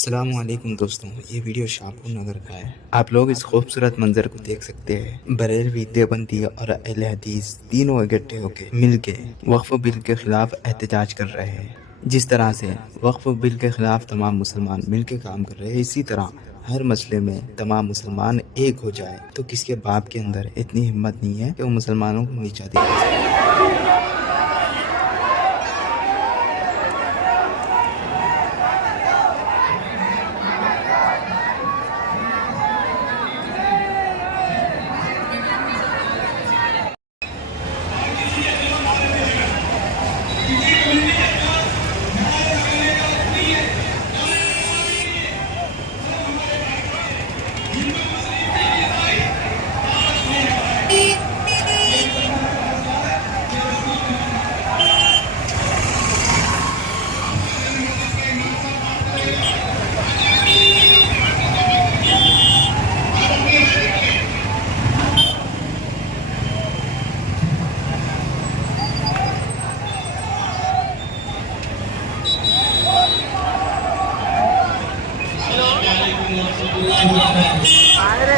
अस्सलामुअलैकुम दोस्तों, ये वीडियो शाहपुर नगर का है। आप लोग इस खूबसूरत मंजर को देख सकते हैं। बरेलवी, देवबंदी और अहले हदीस तीनों इकट्ठे होकर मिलके वक्फ बिल के खिलाफ एहतजाज कर रहे हैं। जिस तरह से वक्फ बिल के खिलाफ तमाम मुसलमान मिलके काम कर रहे हैं, इसी तरह हर मसले में तमाम मुसलमान एक हो जाए तो किसके बाप के अंदर इतनी हिम्मत नहीं है कि वो मुसलमानों को नीचा दिखा Padre,